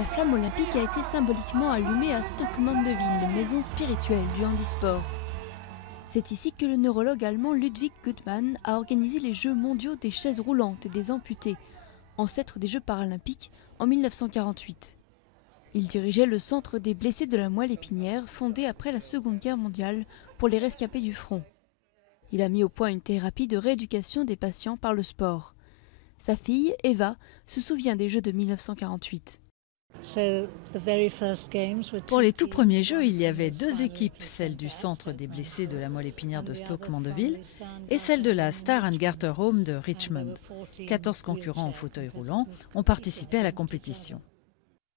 la flamme olympique a été symboliquement allumée à Stoke-Mandeville, maison spirituelle du handisport. C'est ici que le neurologue allemand Ludwig Guttmann a organisé les Jeux mondiaux des chaises roulantes et des amputés, ancêtres des Jeux paralympiques, en 1948. Il dirigeait le centre des blessés de la moelle épinière, fondé après la Seconde Guerre mondiale pour les rescapés du front. Il a mis au point une thérapie de rééducation des patients par le sport. Sa fille, Eva, se souvient des Jeux de 1948. Pour les tout premiers Jeux, il y avait deux équipes, celle du centre des blessés de la moelle épinière de Stoke-Mandeville et celle de la Star and Garter Home de Richmond. 14 concurrents en fauteuil roulant ont participé à la compétition.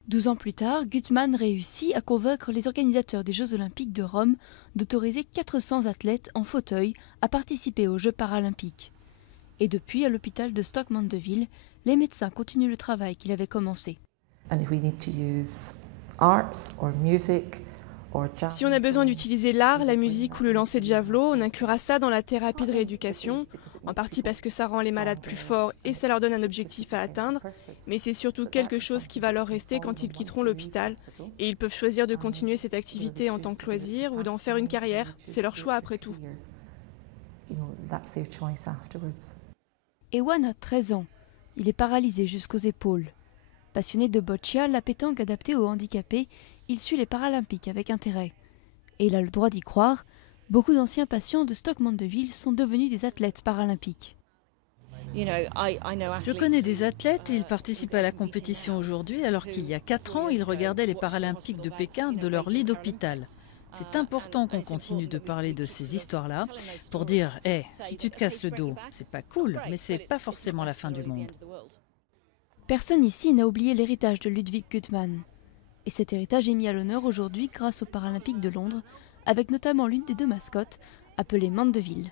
12 ans plus tard, Guttmann réussit à convaincre les organisateurs des Jeux olympiques de Rome d'autoriser 400 athlètes en fauteuil à participer aux Jeux paralympiques. Et depuis, à l'hôpital de Stoke-Mandeville, les médecins continuent le travail qu'il avait commencé. Si on a besoin d'utiliser l'art, la musique ou le lancer de javelot, on inclura ça dans la thérapie de rééducation, en partie parce que ça rend les malades plus forts et ça leur donne un objectif à atteindre, mais c'est surtout quelque chose qui va leur rester quand ils quitteront l'hôpital et ils peuvent choisir de continuer cette activité en tant que loisir ou d'en faire une carrière, c'est leur choix après tout. Ewan a 13 ans, il est paralysé jusqu'aux épaules. Passionné de boccia, la pétanque adaptée aux handicapés, il suit les Paralympiques avec intérêt. Et il a le droit d'y croire, beaucoup d'anciens patients de Stoke-Mandeville sont devenus des athlètes paralympiques. Je connais des athlètes, ils participent à la compétition aujourd'hui alors qu'il y a 4 ans, ils regardaient les Paralympiques de Pékin de leur lit d'hôpital. C'est important qu'on continue de parler de ces histoires-là pour dire « Hey, si tu te casses le dos, c'est pas cool, mais c'est pas forcément la fin du monde. » Personne ici n'a oublié l'héritage de Ludwig Guttmann. Et cet héritage est mis à l'honneur aujourd'hui grâce aux Paralympiques de Londres, avec notamment l'une des deux mascottes, appelée Mandeville.